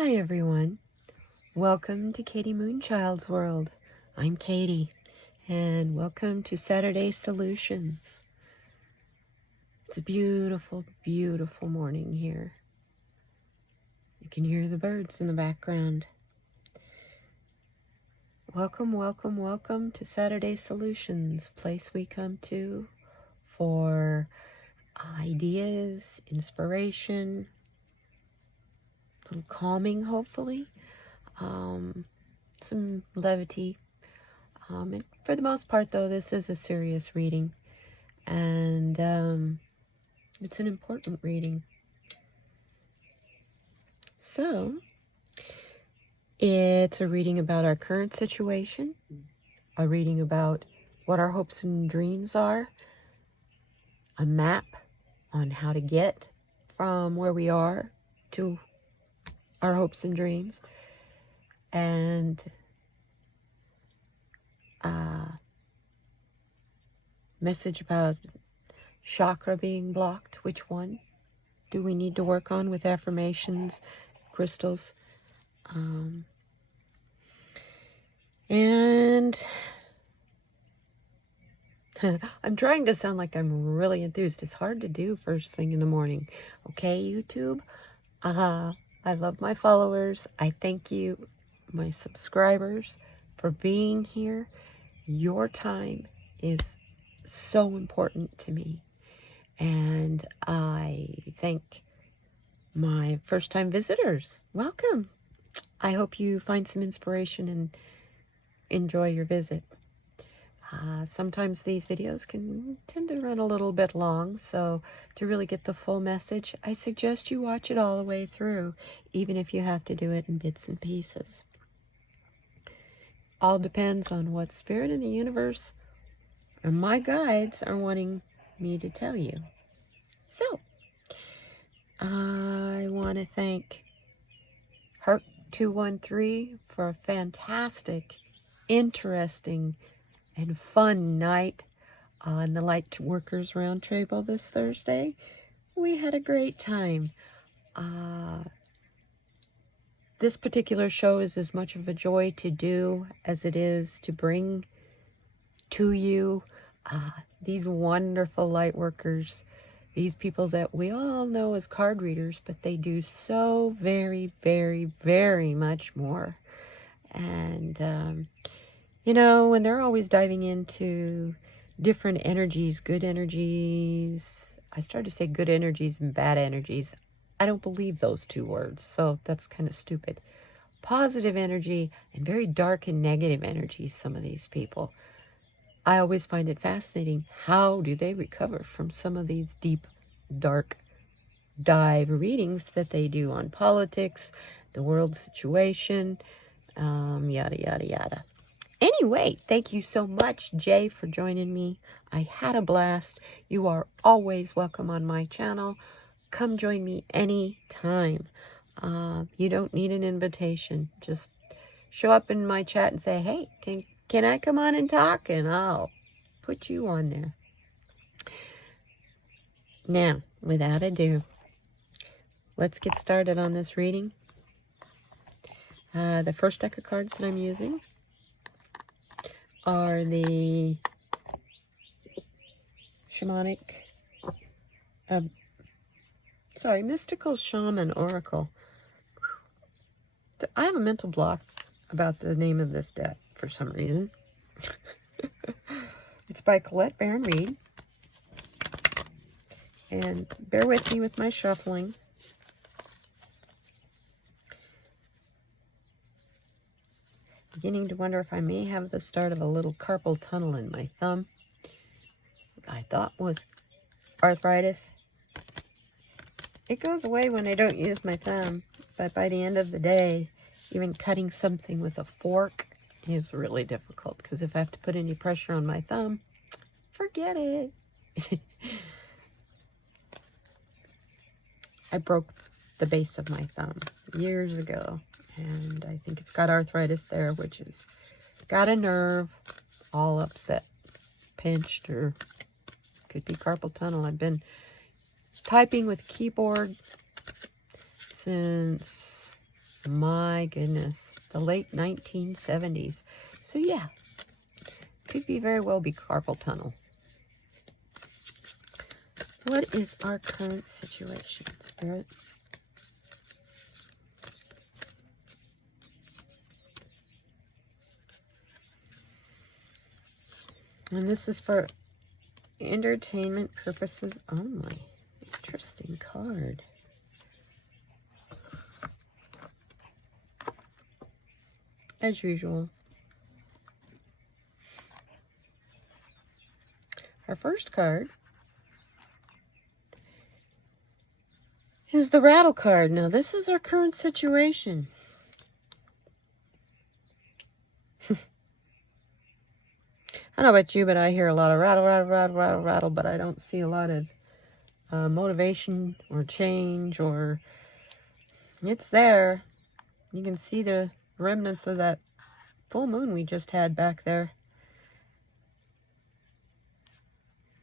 Hi everyone, welcome to Katie MoonChild's world. I'm Katie, and welcome to Saturday Solutions. It's a beautiful, beautiful morning here. You can hear the birds in the background. Welcome, welcome, welcome to Saturday Solutions, a place we come to for ideas, inspiration, a little calming hopefully, some levity. And for the most part, though, this is a serious reading, and it's an important reading. So, it's a reading about our current situation, a reading about what our hopes and dreams are, a map on how to get from where we are to our hopes and dreams, and message about chakra being blocked. Which one do we need to work on with affirmations, crystals? And I'm trying to sound like I'm really enthused. It's hard to do first thing in the morning. Okay, YouTube? I love my followers. I thank you, my subscribers, for being here. Your time is so important to me. And I thank my first-time visitors. Welcome. I hope you find some inspiration and enjoy your visit. Sometimes these videos can tend to run a little bit long, so to really get the full message, I suggest you watch it all the way through, even if you have to do it in bits and pieces. All depends on what spirit in the universe and my guides are wanting me to tell you. So, I want to thank Heart213 for a fantastic, interesting, and fun night on the Light Workers Roundtable this Thursday. We had a great time. This particular show is as much of a joy to do as it is to bring to you these wonderful light workers, these people that we all know as card readers, but they do so very, very, very much more. And you know, when they're always diving into different energies, good energies, I started to say good energies and bad energies. I don't believe those two words, so that's kind of stupid. Positive energy and very dark and negative energies, some of these people. I always find it fascinating. How do they recover from some of these deep, dark dive readings that they do on politics, the world situation, yada, yada, yada. Anyway, thank you so much, Jay, for joining me. I had a blast. You are always welcome on my channel. Come join me anytime. You don't need an invitation. Just show up in my chat and say, hey, can I come on and talk? And I'll put you on there. Now, without ado, let's get started on this reading. The first deck of cards that I'm using are the Mystical Shaman Oracle. I have a mental block about the name of this deck for some reason. It's by Colette Baron Reed. And bear with me with my shuffling. Beginning to wonder if I may have the start of a little carpal tunnel in my thumb. I thought was arthritis. It goes away when I don't use my thumb, but by the end of the day, even cutting something with a fork is really difficult, because if I have to put any pressure on my thumb, forget it. I broke the base of my thumb years ago, and I think it's got arthritis there, which is got a nerve all upset, pinched, or could be carpal tunnel. I've been typing with keyboard since My goodness. The late 1970s. So yeah, could be very well be carpal tunnel. What is our current situation, Spirit? And this is for entertainment purposes only. Interesting card. As usual. Our first card is the rattle card. Now, this is our current situation. I don't know about you, but I hear a lot of rattle, rattle, rattle, rattle, rattle, but I don't see a lot of motivation or change, or it's there. You can see the remnants of that full moon we just had back there.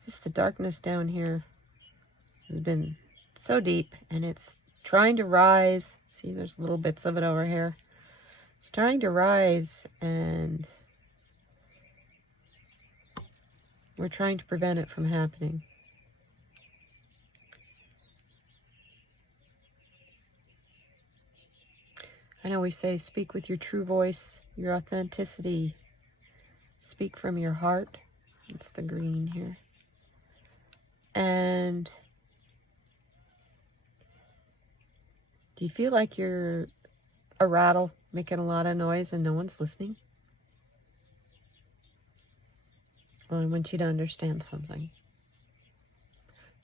Just the darkness down here has been so deep, and it's trying to rise. See, there's little bits of it over here. It's trying to rise, and we're trying to prevent it from happening. I know we say speak with your true voice, your authenticity. Speak from your heart. It's the green here. And do you feel like you're a rattle, making a lot of noise and no one's listening? Well, I want you to understand something.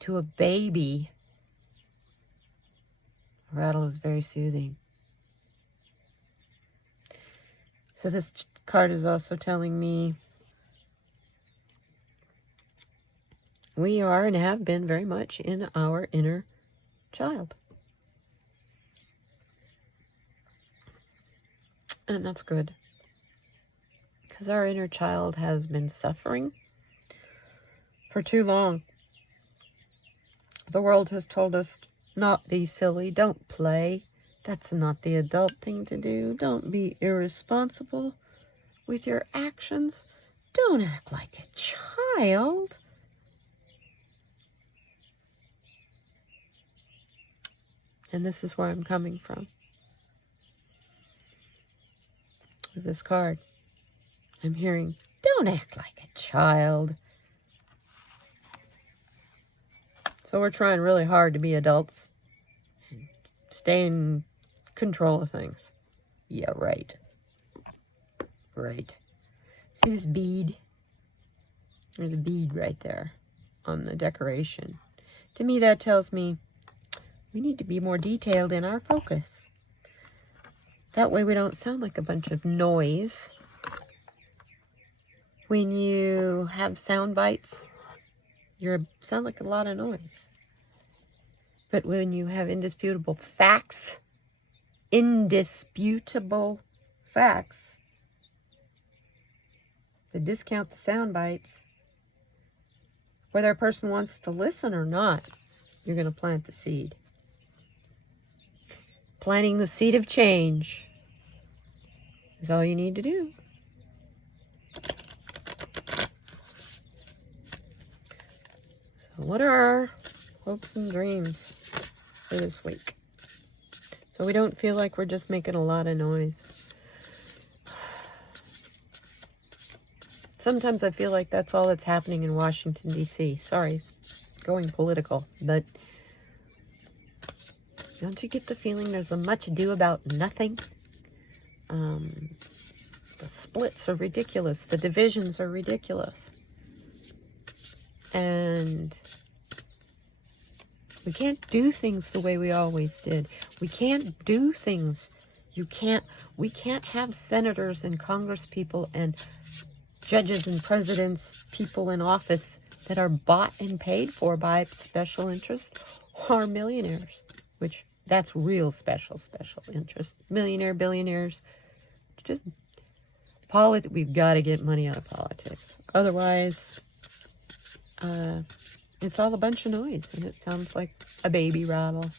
To a baby, a rattle is very soothing. So this card is also telling me we are and have been very much in our inner child. And that's good. Because our inner child has been suffering for too long. The world has told us, not be silly, don't play. That's not the adult thing to do. Don't be irresponsible with your actions. Don't act like a child. And this is where I'm coming from with this card. I'm hearing, don't act like a child. So we're trying really hard to be adults and stay in control of things. Yeah, right. Right. See this bead? There's a bead right there on the decoration. To me, that tells me we need to be more detailed in our focus. That way we don't sound like a bunch of noise. When you have sound bites, you sound like a lot of noise. But when you have indisputable facts, that discount the sound bites, whether a person wants to listen or not, you're going to plant the seed. Planting the seed of change is all you need to do. So what are our hopes and dreams for this week? So we don't feel like we're just making a lot of noise. Sometimes I feel like that's all that's happening in Washington, D.C. Sorry, going political, but don't you get the feeling there's a much ado about nothing? The splits are ridiculous. The divisions are ridiculous. And we can't do things the way we always did. We can't do things. We can't have senators and congresspeople and judges and presidents, people in office that are bought and paid for by special interests or millionaires, which that's real special interest. Millionaire, billionaires, just we've got to get money out of politics. Otherwise, it's all a bunch of noise, and it sounds like a baby rattle.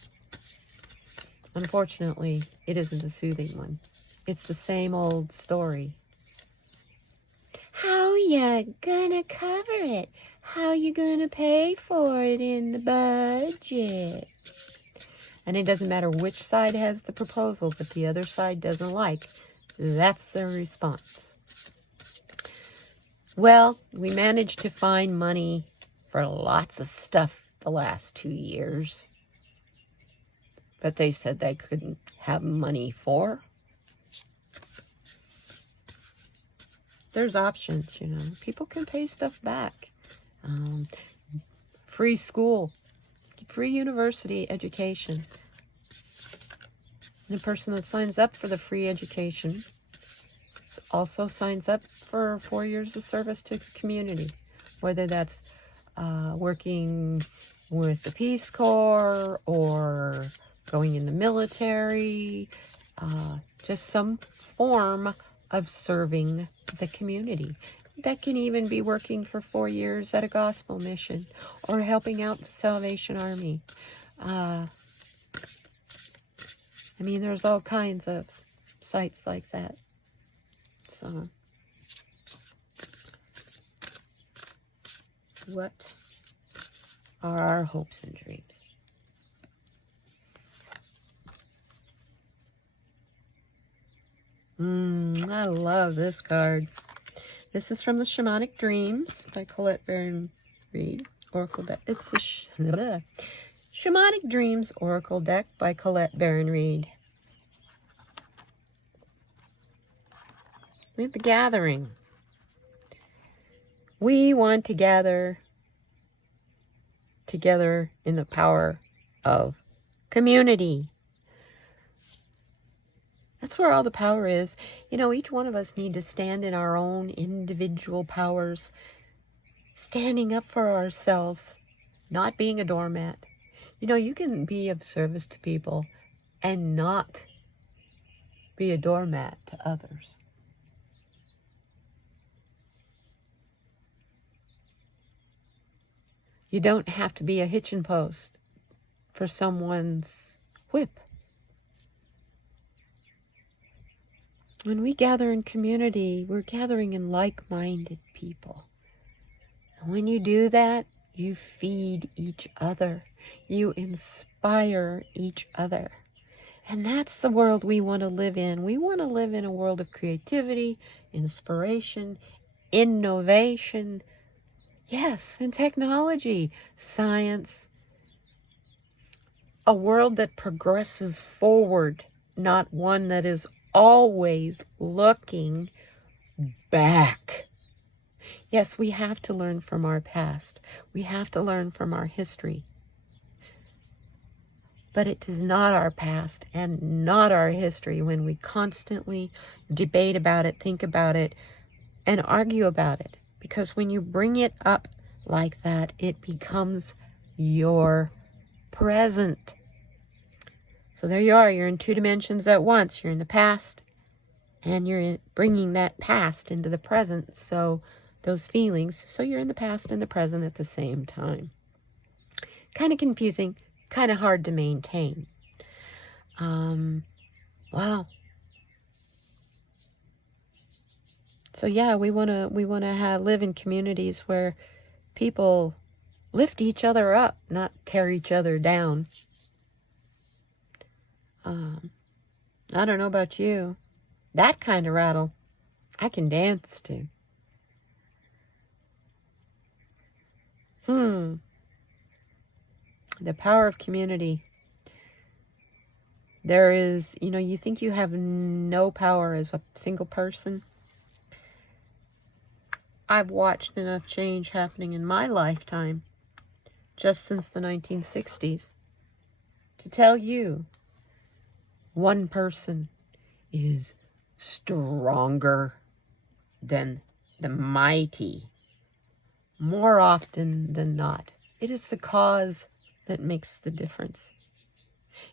Unfortunately, it isn't a soothing one. It's the same old story. How ya gonna cover it? How you gonna pay for it in the budget? And it doesn't matter which side has the proposal that the other side doesn't like. That's their response. Well, we managed to find money for lots of stuff the last 2 years. But they said they couldn't have money for. There's options, you know. People can pay stuff back. Free school, free university education. And the person that signs up for the free education also signs up for 4 years of service to the community, whether that's working with the Peace Corps or going in the military, just some form of serving the community. That can even be working for 4 years at a gospel mission or helping out the Salvation Army. I mean, there's all kinds of sites like that. So, what are our hopes and dreams? I love this card. This is from the Shamanic Dreams by Colette Baron Reed. Oracle deck. It's the Shamanic Dreams Oracle deck by Colette Baron Reed. We have the gathering. We want to gather together in the power of community. That's where all the power is. You know, each one of us need to stand in our own individual powers, standing up for ourselves, not being a doormat. You know, you can be of service to people and not be a doormat to others. You don't have to be a hitching post for someone's whip. When we gather in community, we're gathering in like-minded people. And when you do that, you feed each other. You inspire each other. And that's the world we want to live in. We want to live in a world of creativity, inspiration, innovation, yes, and technology, science. A world that progresses forward, not one that is always looking back. Yes, we have to learn from our past. We have to learn from our history. But it is not our past and not our history when we constantly debate about it, think about it, and argue about it. Because when you bring it up like that, it becomes your present. So there you are. You're in 2 dimensions at once. You're in the past, and you're bringing that past into the present. So those feelings. So you're in the past and the present at the same time. Kind of confusing. Kind of hard to maintain. Wow. So yeah, we wanna live in communities where people lift each other up, not tear each other down. I don't know about you. That kind of rattle, I can dance to. The power of community. There is, you know, you think you have no power as a single person. I've watched enough change happening in my lifetime, just since the 1960s, to tell you one person is stronger than the mighty. More often than not, it is the cause that makes the difference.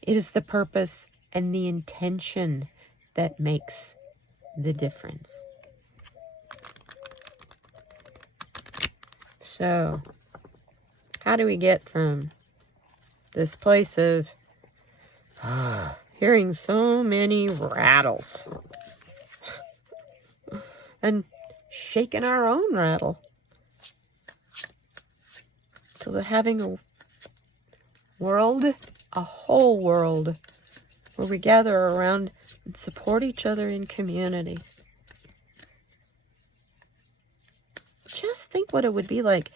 It is the purpose and the intention that makes the difference. So, how do we get from this place of hearing so many rattles and shaking our own rattle. So that having a world, a whole world, where we gather around and support each other in community. Just think what it would be like.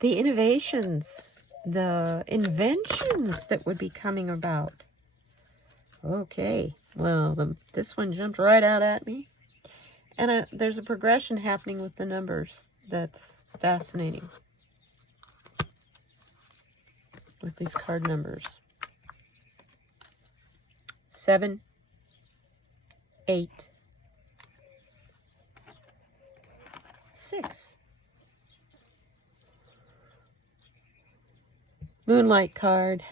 The innovations, the inventions that would be coming about. Okay, well, this one jumped right out at me. And there's a progression happening with the numbers that's fascinating. With these card numbers. 7, 8, 6. Moonlight card.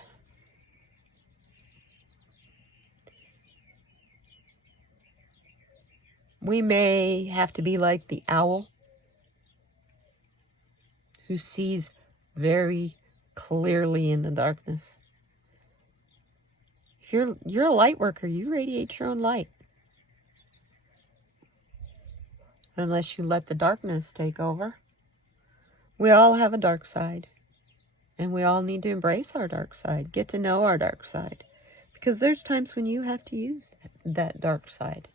We may have to be like the owl who sees very clearly in the darkness. If you're a light worker, you radiate your own light. Unless you let the darkness take over. We all have a dark side. And we all need to embrace our dark side. Get to know our dark side. Because there's times when you have to use that dark side.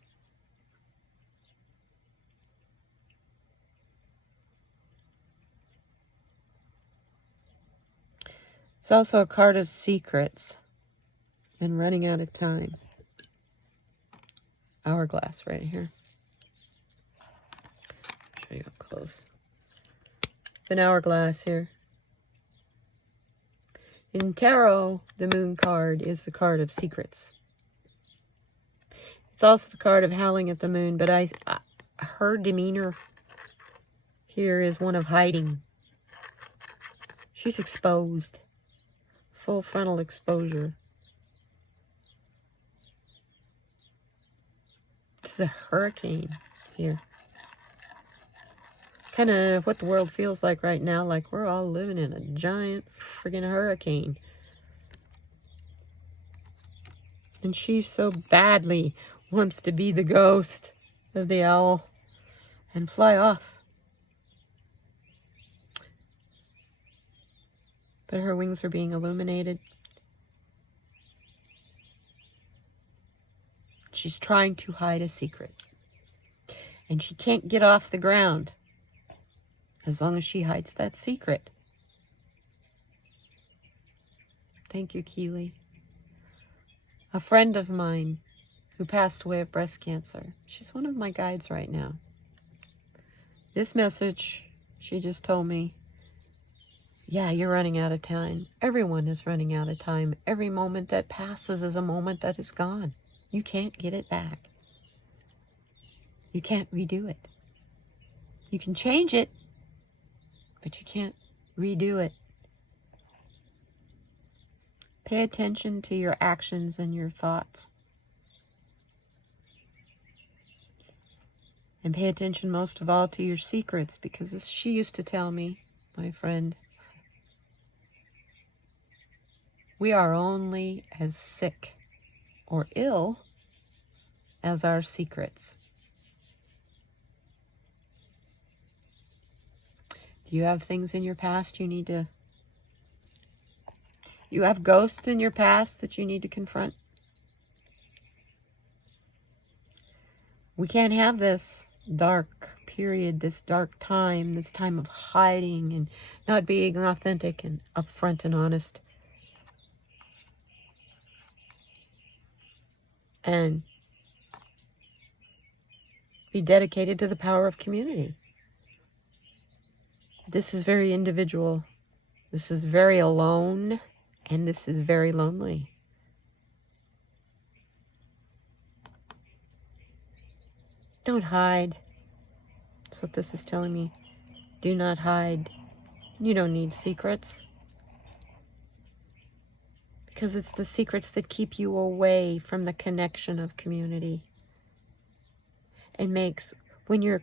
It's also a card of secrets and running out of time. Hourglass right here. Show you up close. An hourglass here. In tarot, the moon card is the card of secrets. It's also the card of howling at the moon, but her demeanor here is one of hiding. She's exposed. Full frontal exposure. It's a hurricane here. Kind of what the world feels like right now, like we're all living in a giant friggin' hurricane. And she so badly wants to be the ghost of the owl and fly off. But her wings are being illuminated. She's trying to hide a secret. And she can't get off the ground as long as she hides that secret. Thank you, Keely. A friend of mine who passed away of breast cancer. She's one of my guides right now. This message, she just told me, yeah, you're running out of time. Everyone is running out of time. Every moment that passes is a moment that is gone. You can't get it back. You can't redo it. You can change it, but you can't redo it. Pay attention to your actions and your thoughts. And pay attention most of all to your secrets, because as she used to tell me, my friend, we are only as sick or ill as our secrets. Do you have things in your past you have ghosts in your past that you need to confront? We can't have this dark period, this dark time, this time of hiding and not being authentic and upfront and honest. And be dedicated to the power of community. This is very individual. This is very alone. And this is very lonely. Don't hide. That's what this is telling me. Do not hide. You don't need secrets. Because it's the secrets that keep you away from the connection of community. It makes, when you're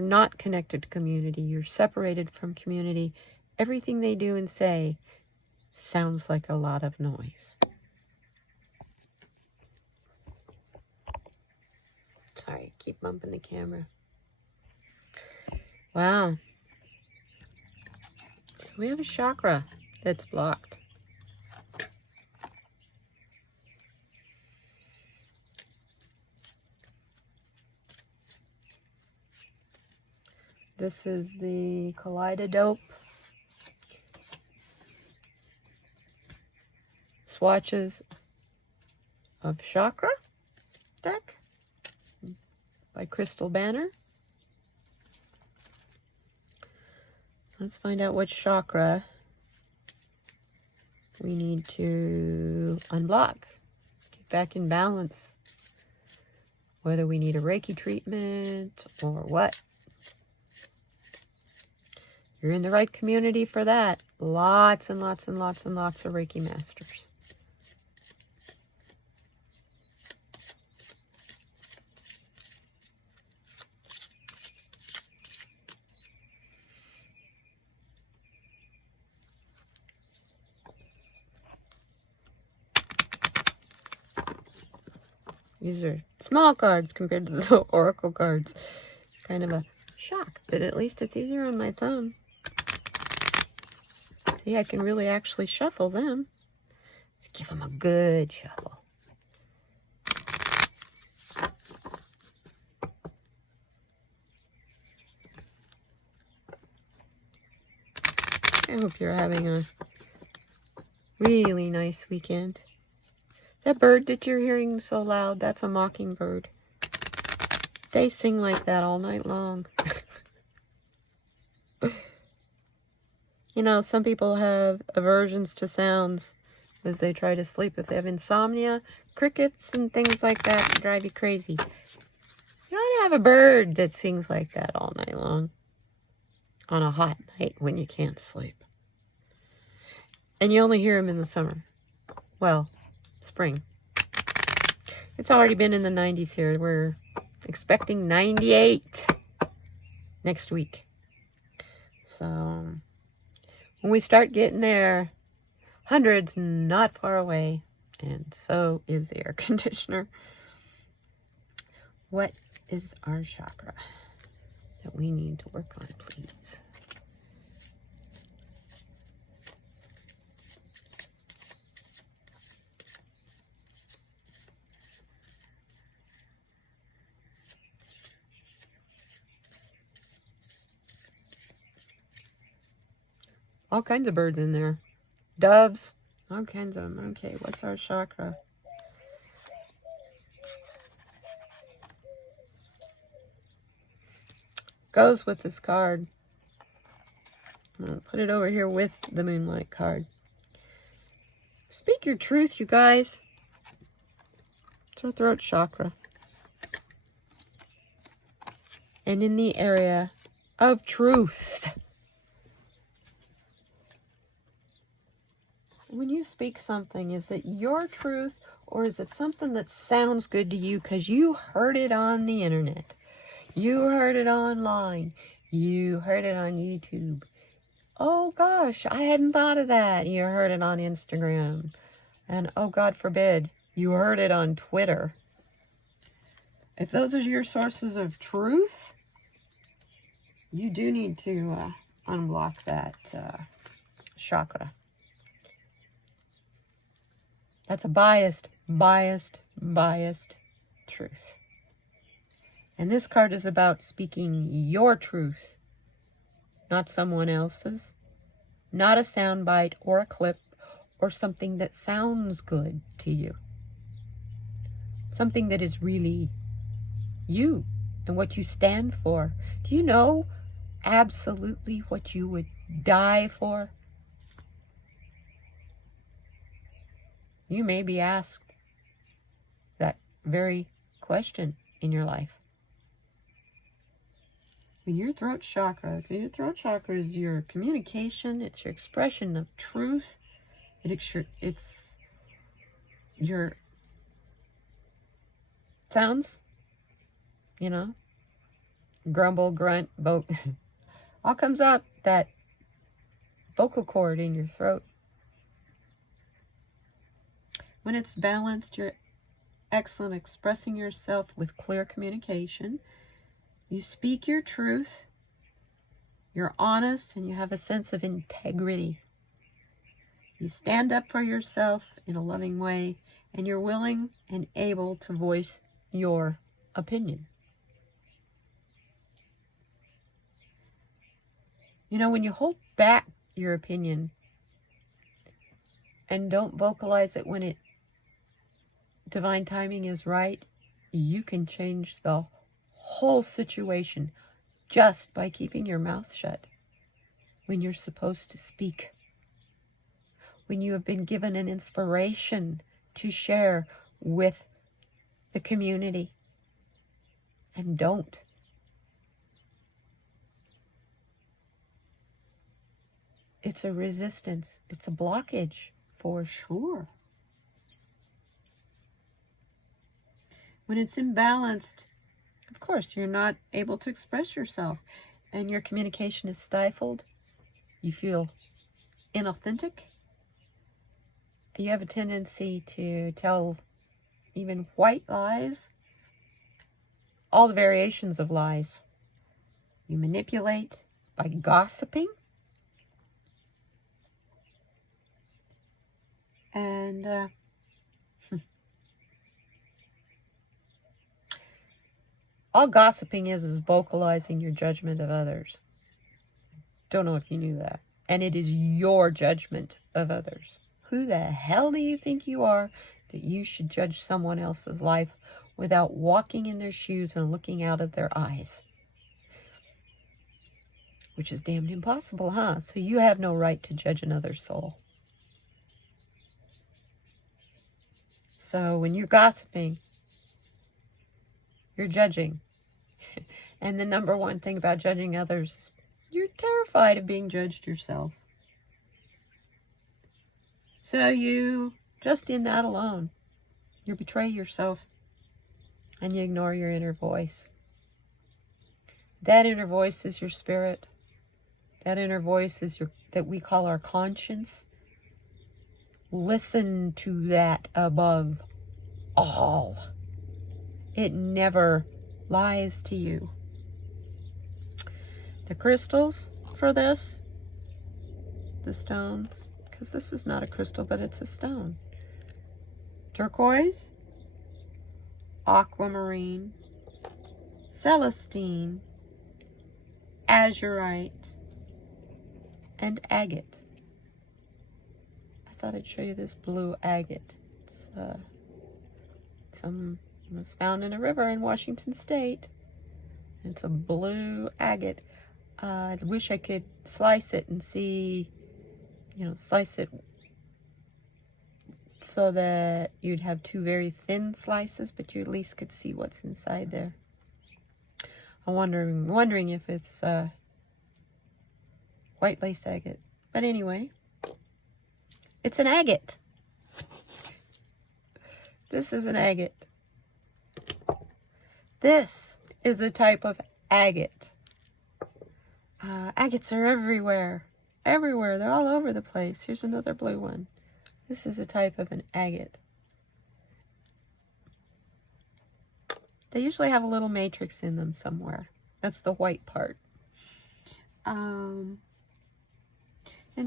not connected to community, you're separated from community, everything they do and say sounds like a lot of noise. Sorry, keep bumping the camera. Wow. So we have a chakra that's blocked. This is the Kaleidodope Swatches of Chakra deck by Crystal Banner. Let's find out which chakra we need to unblock, get back in balance, whether we need a Reiki treatment or what. You're in the right community for that. Lots and lots and lots and lots of Reiki masters. These are small cards compared to the oracle cards. Kind of a shock, but at least it's easier on my thumb. See, I can really actually shuffle them. Let's give them a good shuffle. I hope you're having a really nice weekend. That bird that you're hearing so loud, that's a mockingbird. They sing like that all night long. You know, some people have aversions to sounds as they try to sleep. If they have insomnia, crickets and things like that drive you crazy. You ought to have a bird that sings like that all night long on a hot night when you can't sleep. And you only hear them in the summer. Well, spring. It's already been in the 90s here. We're expecting 98 next week. So when we start getting there, hundreds not far away, and so is the air conditioner. What is our chakra that we need to work on, please? All kinds of birds in there. Doves. All kinds of them. Okay, what's our chakra? Goes with this card. I'm going to put it over here with the Moonlight card. Speak your truth, you guys. It's our throat chakra. And in the area of truth. When you speak something, is it your truth or is it something that sounds good to you because you heard it on the internet? You heard it online. You heard it on YouTube. Oh gosh, I hadn't thought of that. You heard it on Instagram. And oh God forbid, you heard it on Twitter. If those are your sources of truth, you do need to unblock that chakra. That's a biased truth. And this card is about speaking your truth, not someone else's, not a soundbite or a clip or something that sounds good to you. Something that is really you and what you stand for. Do you know absolutely what you would die for? You may be asked that very question in your life. When your throat chakra is your communication, it's your expression of truth, it's your sounds, you know, grumble, grunt, vote, all comes up that vocal cord in your throat. When it's balanced, you're excellent at expressing yourself with clear communication. You speak your truth. You're honest and you have a sense of integrity. You stand up for yourself in a loving way, and you're willing and able to voice your opinion. You know, when you hold back your opinion and don't vocalize it when divine timing is right, you can change the whole situation just by keeping your mouth shut when you're supposed to speak. When you have been given an inspiration to share with the community, and don't. It's a resistance. It's a blockage for sure. When it's imbalanced, of course, you're not able to express yourself and your communication is stifled. You feel inauthentic. You have a tendency to tell even white lies, all the variations of lies. You manipulate by gossiping. And all gossiping is vocalizing your judgment of others. Don't know if you knew that. And it is your judgment of others. Who the hell do you think you are that you should judge someone else's life without walking in their shoes and looking out of their eyes? Which is damned impossible, huh? So you have no right to judge another soul. So when you're gossiping, you're judging. And the number one thing about judging others is you're terrified of being judged yourself. So you, just in that alone, you betray yourself and you ignore your inner voice. That inner voice is your spirit. That inner voice is that we call our conscience. Listen to that above all. It never lies to you. The crystals for this, the stones, because this is not a crystal, but it's a stone. Turquoise, aquamarine, celestine, azurite, and agate. I thought I'd show you this blue agate. It was found in a river in Washington State. It's a blue agate. I wish I could slice it and see, slice it so that you'd have two very thin slices, but you at least could see what's inside there. I'm wondering if it's white lace agate. But anyway, it's an agate. This is an agate. This is a type of agate. Agates are everywhere. Everywhere. They're all over the place. Here's another blue one. This is a type of an agate. They usually have a little matrix in them somewhere. That's the white part. And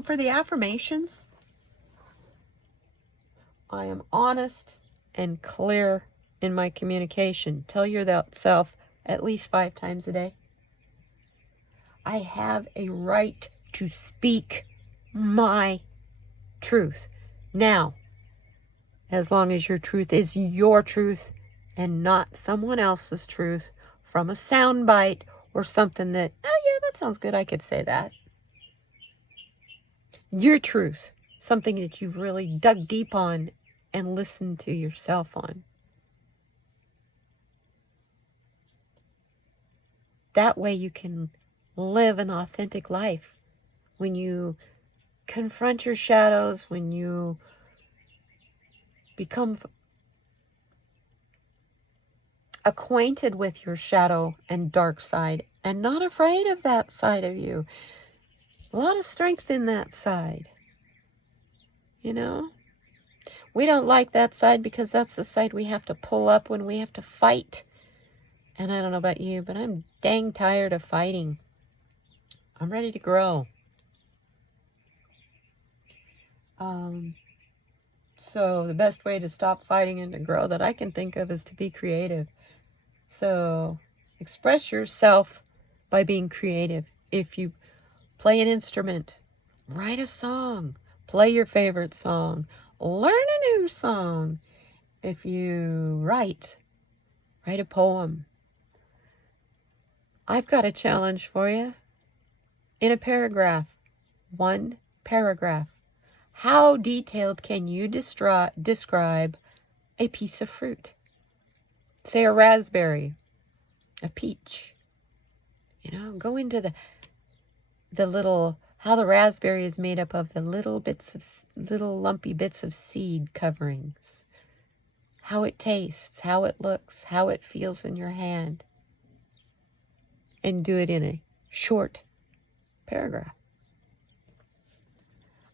for the affirmations, I am honest and clear in my communication. Tell yourself at least 5 times a day. I have a right to speak my truth. Now, as long as your truth is your truth and not someone else's truth from a soundbite or something that, oh yeah, that sounds good, I could say that. Your truth, something that you've really dug deep on and listened to yourself on. That way you can live an authentic life. When you confront your shadows, when you become acquainted with your shadow and dark side and not afraid of that side of you. A lot of strength in that side. We don't like that side because that's the side we have to pull up when we have to fight. And I don't know about you, but I'm dang tired of fighting. I'm ready to grow. So the best way to stop fighting and to grow that I can think of is to be creative. So express yourself by being creative. If you play an instrument, write a song, play your favorite song, learn a new song. If you write a poem. I've got a challenge for you. In a paragraph, 1 paragraph, how detailed can you describe a piece of fruit? Say a raspberry, a peach. You know, go into the little, how the raspberry is made up of the little lumpy bits of seed coverings. How it tastes, how it looks, how it feels in your hand. And do it in a short paragraph.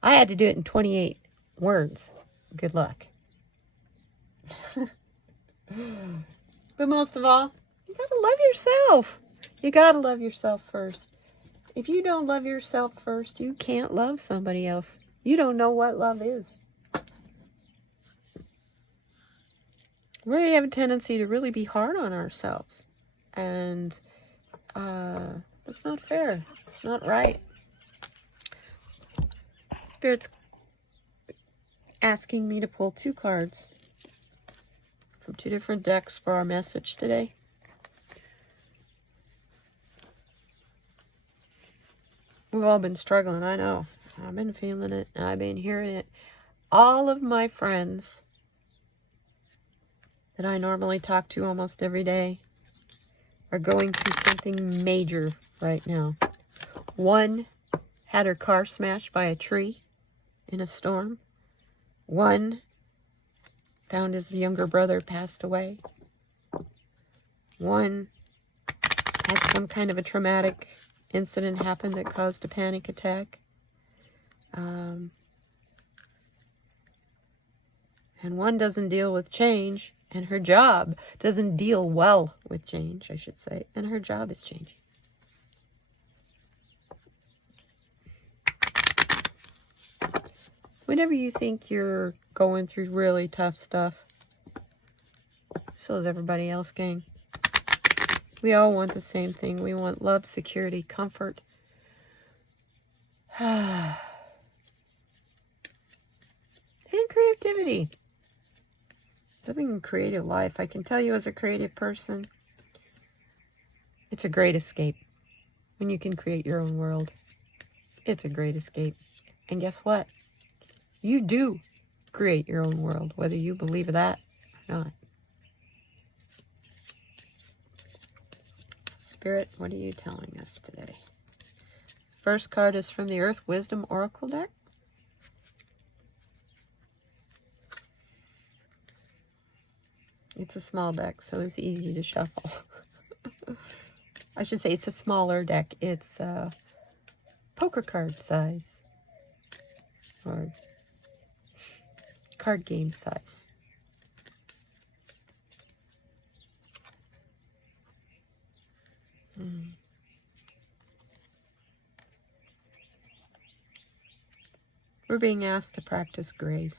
I had to do it in 28 words. Good luck. But most of all, you gotta love yourself. You gotta love yourself first. If you don't love yourself first, you can't love somebody else. You don't know what love is. We have a tendency to really be hard on ourselves. And it's not fair. It's not right. Spirit's asking me to pull 2 cards from 2 different decks for our message today. We've all been struggling, I know. I've been feeling it. I've been hearing it. All of my friends that I normally talk to almost every day are going through something major right now. One had her car smashed by a tree in a storm. One found his younger brother passed away. One had some kind of a traumatic incident happen that caused a panic attack. And one doesn't deal with change, and her job doesn't deal well with change, I should say, and her job is changing. Whenever you think you're going through really tough stuff, so is everybody else, gang. We all want the same thing. We want love, security, comfort. And creativity. Living a creative life. I can tell you as a creative person, it's a great escape. When you can create your own world, it's a great escape. And guess what? You do create your own world, whether you believe that or not. Spirit, what are you telling us today? First card is from the Earth Wisdom Oracle deck. It's a small deck, so it's easy to shuffle. I should say it's a smaller deck. It's poker card size. Or card game size. We're being asked to practice grace.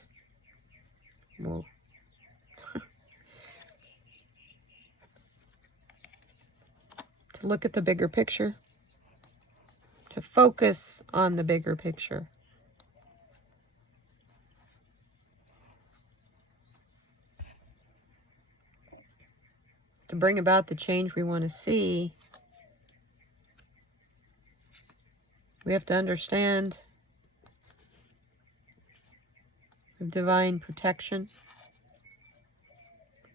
Whoa. To look at the bigger picture. To focus on the bigger picture. To bring about the change we want to see, we have to understand the divine protection.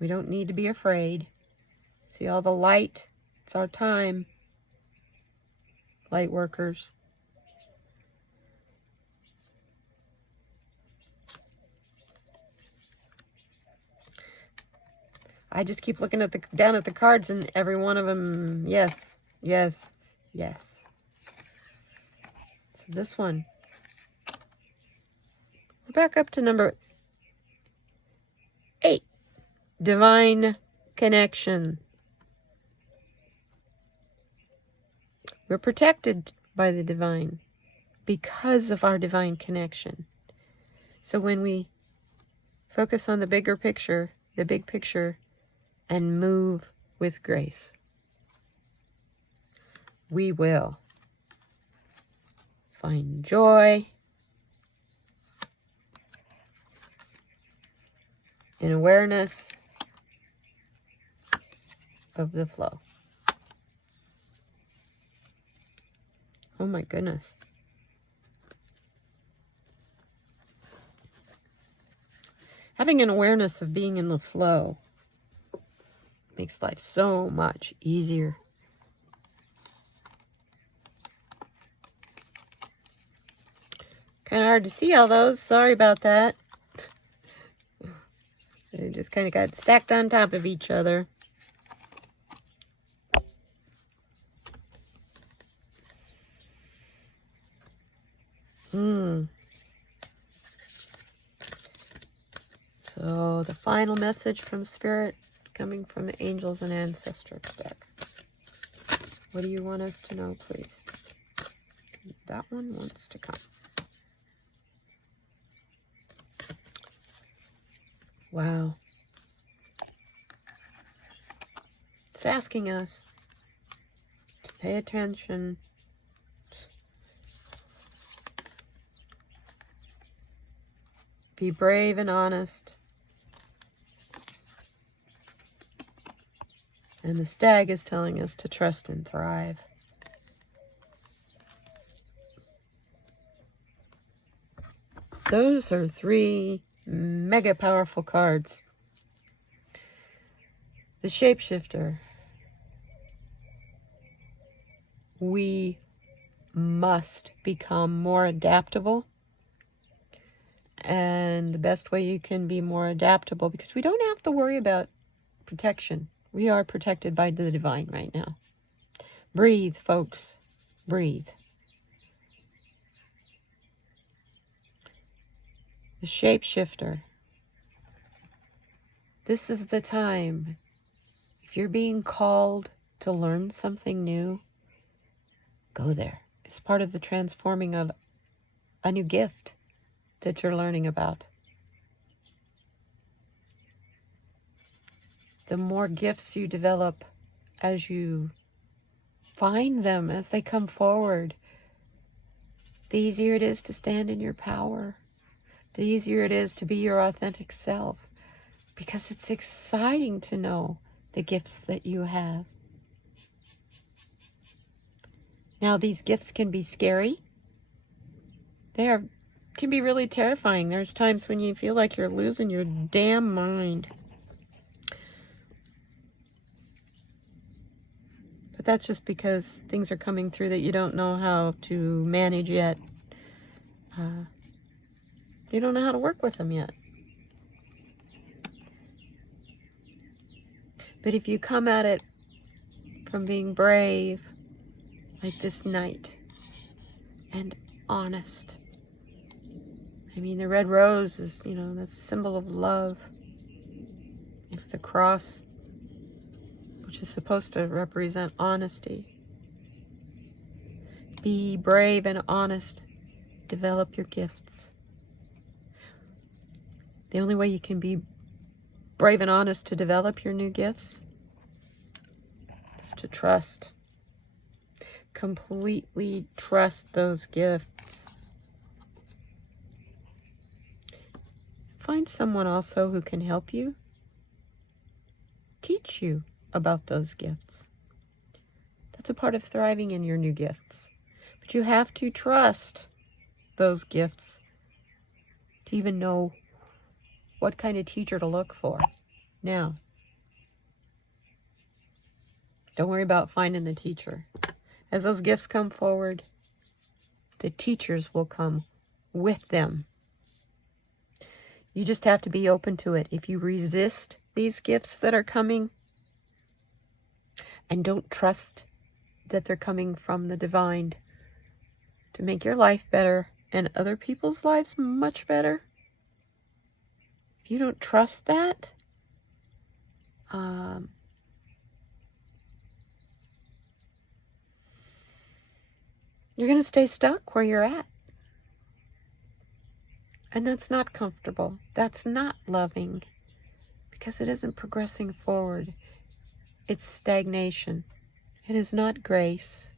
We don't need to be afraid. See all the light? It's our time. Light workers. I just keep looking at down at the cards, and every one of them, yes, yes, yes. So this one, we're back up to number divine connection. We're protected by the divine because of our divine connection. So when we focus on the bigger picture, the big picture, and move with grace, we will find joy and awareness of the flow. Oh my goodness. Having an awareness of being in the flow makes life so much easier. Kind of hard to see all those. Sorry about that. They just kind of got stacked on top of each other. So the final message from Spirit coming from the angels and ancestors back. What do you want us to know, please? That one wants to come. Wow. It's asking us to pay attention, be brave and honest. And the stag is telling us to trust and thrive. Those are 3 mega powerful cards. The shapeshifter. We must become more adaptable. And the best way you can be more adaptable, because we don't have to worry about protection. We are protected by the divine right now. Breathe, folks. Breathe. The shapeshifter. This is the time. If you're being called to learn something new, go there. It's part of the transforming of a new gift that you're learning about. The more gifts you develop as you find them, as they come forward, the easier it is to stand in your power. The easier it is to be your authentic self, because it's exciting to know the gifts that you have. Now, these gifts can be scary. Can be really terrifying. There's times when you feel like you're losing your damn mind. But that's just because things are coming through that you don't know how to manage yet. You don't know how to work with them yet. But if you come at it from being brave, like this knight, and honest. I mean, the red rose is, that's a symbol of love. If the cross, which is supposed to represent honesty. Be brave and honest. Develop your gifts. The only way you can be brave and honest to develop your new gifts is to trust. Completely trust those gifts. Find someone also who can help you, teach you about those gifts. That's a part of thriving in your new gifts. But you have to trust those gifts to even know what kind of teacher to look for. Now, don't worry about finding the teacher. As those gifts come forward, the teachers will come with them. You just have to be open to it. If you resist these gifts that are coming and don't trust that they're coming from the divine to make your life better and other people's lives much better, if you don't trust that, you're going to stay stuck where you're at. And that's not comfortable. That's not loving, because it isn't progressing forward. It's stagnation. It is not grace.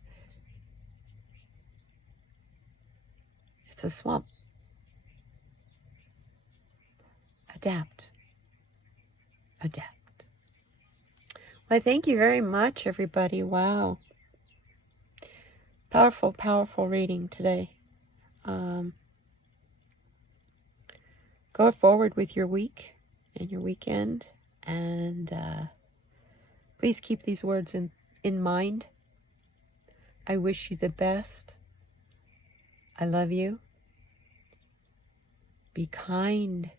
It's a swamp. Adapt. Adapt. Well, thank you very much, everybody. Wow. Powerful, powerful reading today. Go forward with your week and your weekend, and please keep these words in mind. I wish you the best. I love you. Be kind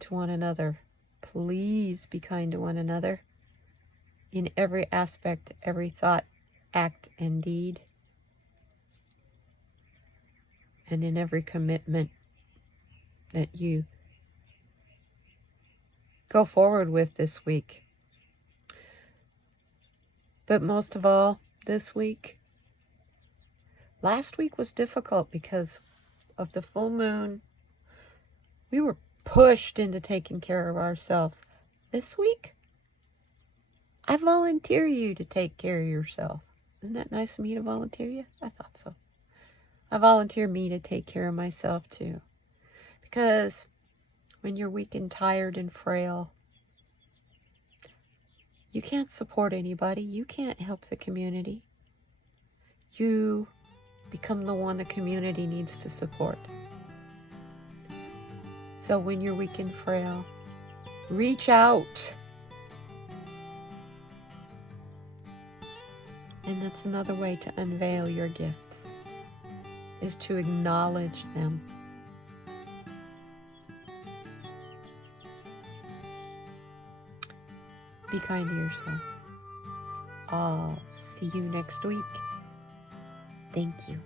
to one another. Please be kind to one another in every aspect, every thought, act, and deed, and in every commitment that you go forward with this week. But most of all, this week, last week was difficult because of the full moon. We were pushed into taking care of ourselves. This week, I volunteer you to take care of yourself. Isn't that nice of me to volunteer you? I thought so. I volunteer me to take care of myself too. Because when you're weak and tired and frail, you can't support anybody. You can't help the community. You become the one the community needs to support. So when you're weak and frail, reach out. And that's another way to unveil your gifts, is to acknowledge them. Be kind to yourself. I'll see you next week. Thank you.